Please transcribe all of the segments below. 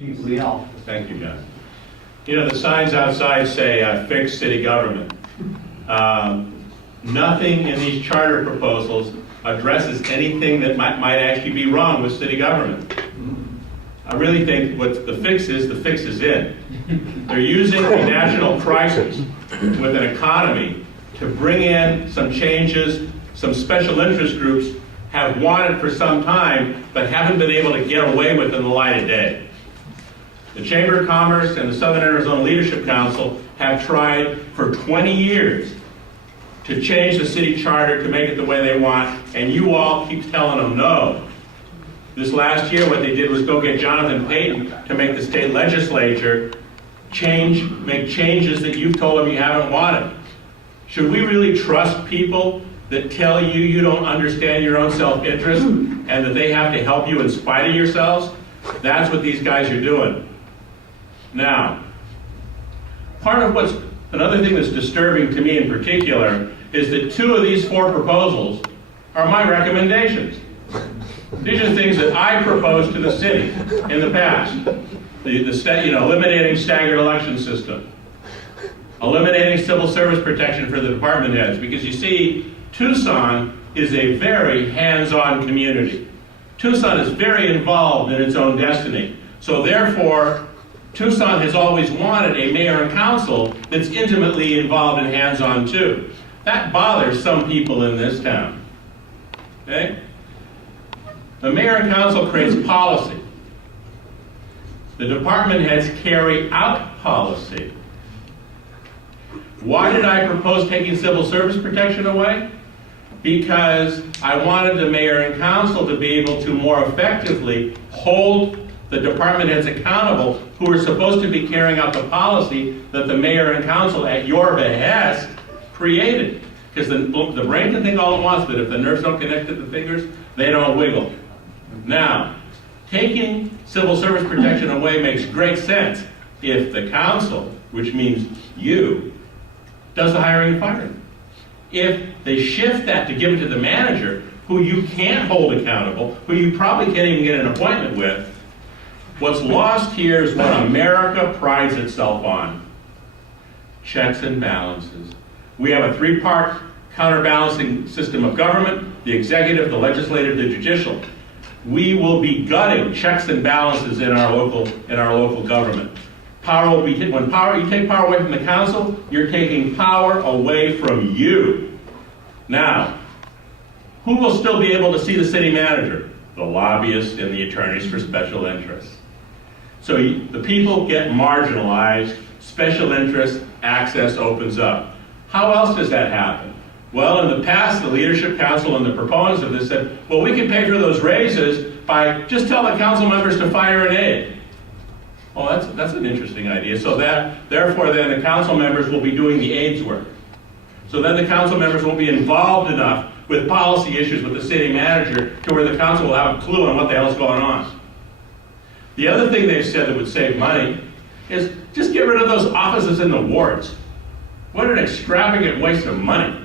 Leal. Thank you, John. You know, the signs outside say fix city government. Nothing in these charter proposals addresses anything that might actually be wrong with city government. I really think what the fix is in. They're using a national crisis with an economy to bring in some changes some special interest groups have wanted for some time, but haven't been able to get away with in the light of day. The Chamber of Commerce and the Southern Arizona Leadership Council have tried for 20 years to change the city charter to make it the way they want, and you all keep telling them no. This last year, what they did was go get Jonathan Payton to make the state legislature make changes that you've told them you haven't wanted. Should we really trust people that tell you you don't understand your own self-interest and that they have to help you in spite of yourselves? That's what these guys are doing. Now, another thing that's disturbing to me in particular is that 2 of these 4 proposals are my recommendations. These are things that I proposed to the city in the past. Eliminating staggered election system. Eliminating civil service protection for the department heads. Because you see, Tucson is a very hands-on community. Tucson is very involved in its own destiny. So therefore, Tucson has always wanted a mayor and council that's intimately involved and hands-on too. That bothers some people in this town. Okay? The mayor and council creates policy. The department heads carry out policy. Why did I propose taking civil service protection away? Because I wanted the mayor and council to be able to more effectively hold the department heads accountable who are supposed to be carrying out the policy that the mayor and council at your behest created. Because the brain can think all it wants, but if the nerves don't connect to the fingers, they don't wiggle. Now, taking civil service protection away makes great sense if the council, which means you, does the hiring and firing. If they shift that to give it to the manager, who you can't hold accountable, who you probably can't even get an appointment with, what's lost here is what America prides itself on: checks and balances. We have a 3-part counterbalancing system of government: the executive, the legislative, the judicial. We will be gutting checks and balances in our local government. Power will be when you take power away from the council, you're taking power away from you. Now, who will still be able to see the city manager? The lobbyists and the attorneys for special interests. So the people get marginalized, special interest access opens up. How else does that happen? Well, in the past, the Leadership Council and the proponents of this said, well, we can pay for those raises by just tell the council members to fire an aide. Well, that's an interesting idea. So therefore then the council members will be doing the aide's work. So then the council members won't be involved enough with policy issues with the city manager to where the council will have a clue on what the hell's going on. The other thing they've said that would save money is just get rid of those offices in the wards. What an extravagant waste of money.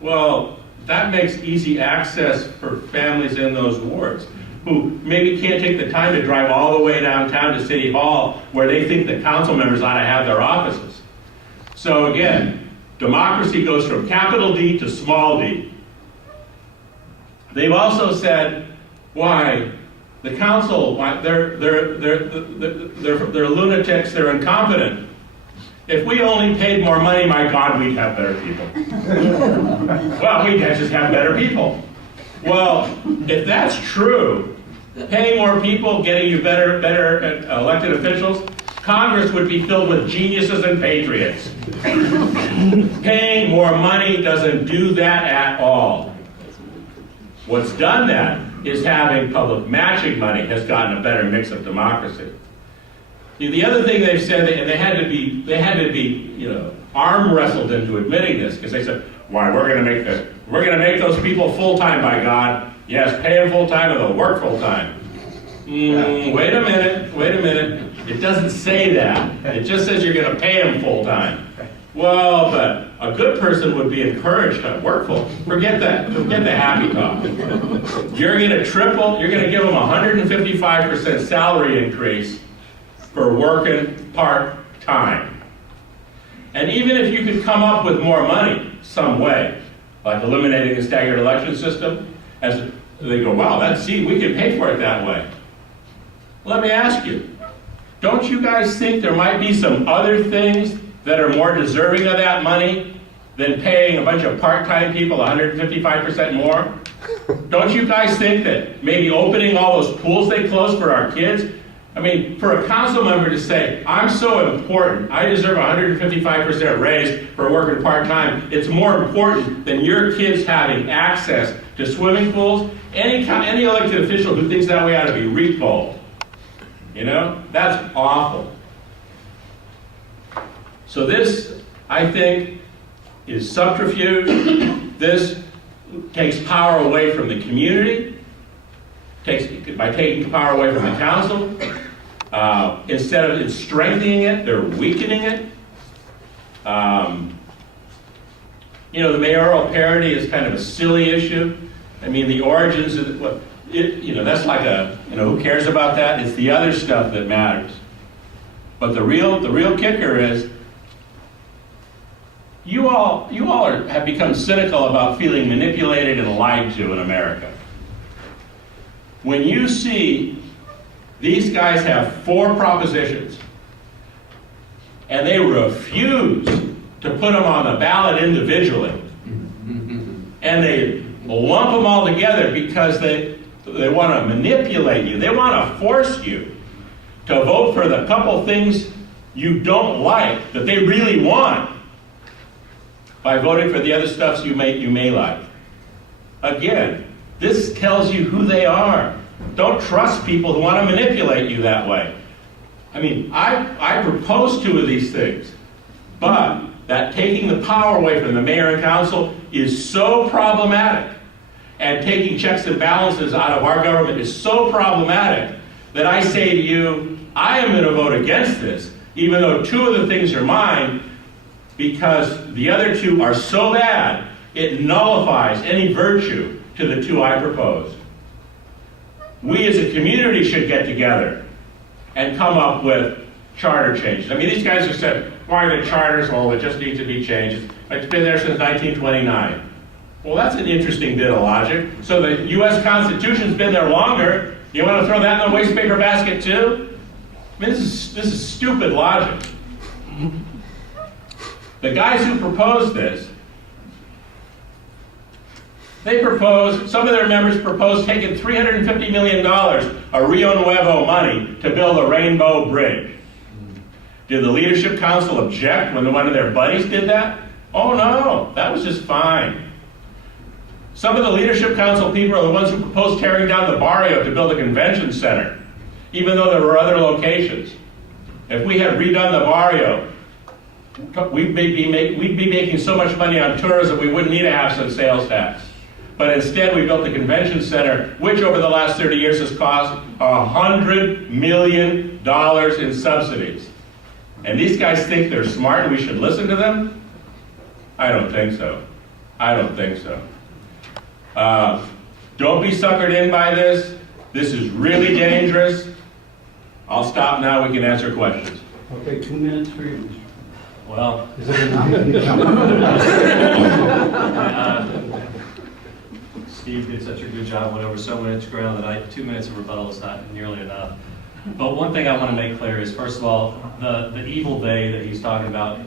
Well, that makes easy access for families in those wards who maybe can't take the time to drive all the way downtown to City Hall where they think the council members ought to have their offices. So again, democracy goes from capital D to small d. They've also said, why? The council, they're lunatics, they're incompetent. If we only paid more money, my God, we'd have better people. Well, we'd just have better people. Well, if that's true, paying more people, getting you better elected officials, Congress would be filled with geniuses and patriots. Paying more money doesn't do that at all. What's done that is having public matching money has gotten a better mix of democracy. The other thing they've said, and they had to be, arm wrestled into admitting this, because they said, "Why, we're going to make those people full time, by God. Yes, pay them full time, and they'll work full time." Wait a minute. It doesn't say that. It just says you're going to pay them full time. Well, but a good person would be encouraged to work full. Forget that. Forget the happy talk. You're going to give them a 155% salary increase for working part-time. And even if you could come up with more money some way, like eliminating the staggered election system, as they go, wow, we can pay for it that way. Let me ask you, don't you guys think there might be some other things that are more deserving of that money than paying a bunch of part-time people 155% more? Don't you guys think that maybe opening all those pools they closed for our kids? I mean, for a council member to say, I'm so important, I deserve a 155% raise for working part-time, it's more important than your kids having access to swimming pools. Any elected official who thinks that way ought to be recalled. You know? That's awful. So this, I think, is subterfuge. This takes power away from the community, by taking power away from the council. Instead of strengthening it, they're weakening it. The mayoral parity is kind of a silly issue. I mean, the origins of that's like who cares about that? It's the other stuff that matters. But the real kicker is, you all have become cynical about feeling manipulated and lied to in America. When you see these guys have 4 propositions, and they refuse to put them on the ballot individually, and they lump them all together because they want to manipulate you. They want to force you to vote for the couple things you don't like that they really want by voting for the other stuff you may like. Again, this tells you who they are. Don't trust people who want to manipulate you that way. I mean, I propose 2 of these things, but that taking the power away from the mayor and council is so problematic, and taking checks and balances out of our government is so problematic, that I say to you, I am going to vote against this, even though 2 of the things are mine, because the other 2 are so bad, it nullifies any virtue to the 2 I propose. We as a community should get together and come up with charter changes. I mean, these guys have said, why are the charters? Well, it just needs to be changed. It's been there since 1929. Well, that's an interesting bit of logic. So the U.S. Constitution's been there longer. You want to throw that in the waste paper basket too? I mean, this is stupid logic. The guys who proposed this, some of their members proposed taking $350 million of Rio Nuevo money to build a rainbow bridge. Did the Leadership Council object when one of their buddies did that? Oh no, that was just fine. Some of the Leadership Council people are the ones who proposed tearing down the barrio to build a convention center, even though there were other locations. If we had redone the barrio, we'd be making so much money on tourism we wouldn't need to have some sales tax. But instead we built the convention center, which over the last 30 years has cost $100 million in subsidies. And these guys think they're smart and we should listen to them? I don't think so. I don't think so. Don't be suckered in by this. This is really dangerous. I'll stop now. We can answer questions. Okay, 2 minutes for you. Well, Is it enough? Steve did such a good job, went over so much ground that 2 minutes of rebuttal is not nearly enough. But one thing I want to make clear is, first of all, the evil they that he's talking about,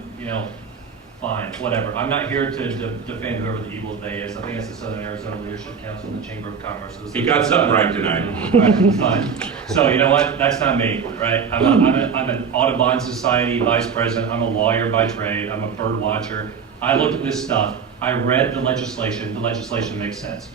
fine, whatever. I'm not here to defend whoever the evil they is. I think it's the Southern Arizona Leadership Council and the Chamber of Commerce. He got something right tonight. Right, fine. So you know what? That's not me, right? I'm an Audubon Society vice president. I'm a lawyer by trade. I'm a bird watcher. I looked at this stuff. I read the legislation. The legislation makes sense.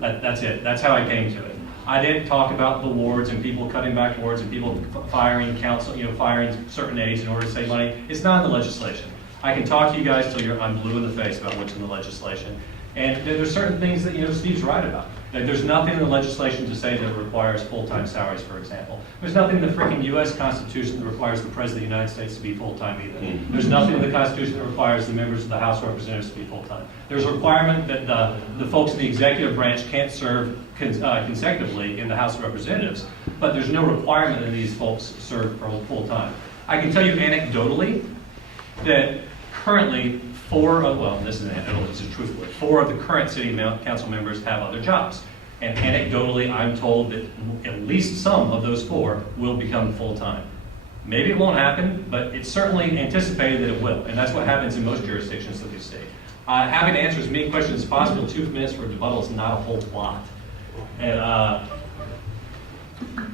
That's it. That's how I came to it. I didn't talk about the wards and people cutting back wards and people firing council, firing certain aides in order to save money. It's not in the legislation. I can talk to you guys till I'm blue in the face about what's in the legislation. And there's certain things that, Steve's right about. There's nothing in the legislation to say that it requires full-time salaries, for example. There's nothing in the freaking US Constitution that requires the President of the United States to be full-time either. There's nothing in the Constitution that requires the members of the House of Representatives to be full-time. There's a requirement that the folks in the executive branch can't serve consecutively in the House of Representatives, but there's no requirement that these folks serve for full-time. I can tell you anecdotally that currently this is anecdotal, this is truthfully, 4 of the current city council members have other jobs. And anecdotally, I'm told that at least some of those 4 will become full-time. Maybe it won't happen, but it's certainly anticipated that it will. And that's what happens in most jurisdictions that we see. Having to answer as many questions as possible, 2 minutes for a rebuttal is not a whole lot. And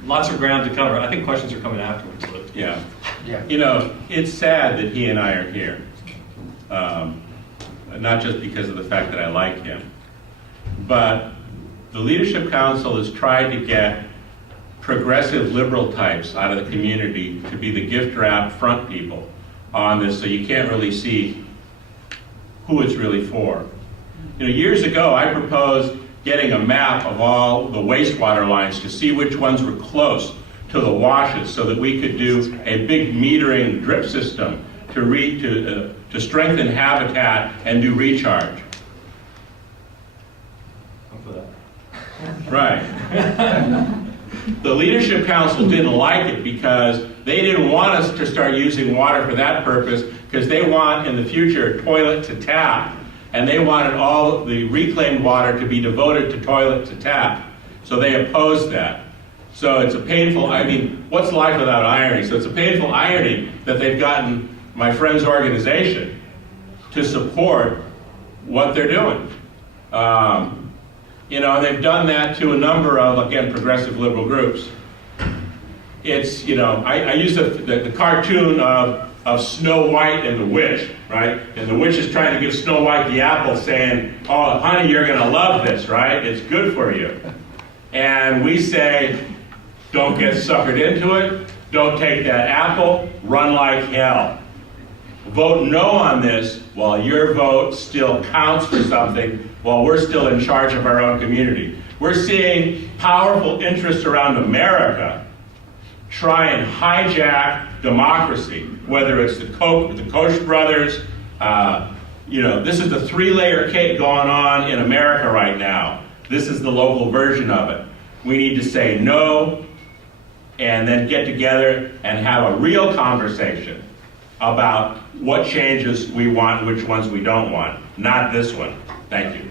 lots of ground to cover. I think questions are coming afterwards. Luke. Yeah. You know, it's sad that he and I are here. Not just because of the fact that I like him, but the Leadership Council has tried to get progressive liberal types out of the community to be the gift wrap front people on this, so you can't really see who it's really for. You know, years ago I proposed getting a map of all the wastewater lines to see which ones were close to the washes so that we could do a big metering drip system to strengthen habitat and do recharge. I'm for that. Right. The Leadership Council didn't like it because they didn't want us to start using water for that purpose, because they want in the future toilet to tap, and they wanted all the reclaimed water to be devoted to toilet to tap. So they opposed that. So it's a painful, I mean, what's life without irony? So it's a painful irony that they've gotten my friend's organization to support what they're doing. You know, they've done that to a number of, again, progressive liberal groups. It's, you know, I use the cartoon of Snow White and the witch, right? And the witch is trying to give Snow White the apple, saying, oh, honey, you're gonna love this, right? It's good for you. And we say, don't get suckered into it. Don't take that apple. Run like hell. Vote no on this while your vote still counts for something, while we're still in charge of our own community. We're seeing powerful interests around America try and hijack democracy, whether it's the Koch brothers. You know, this is the 3-layer cake going on in America right now. This is the local version of it. We need to say no and then get together and have a real conversation about what changes we want and which ones we don't want. Not this one. Thank you.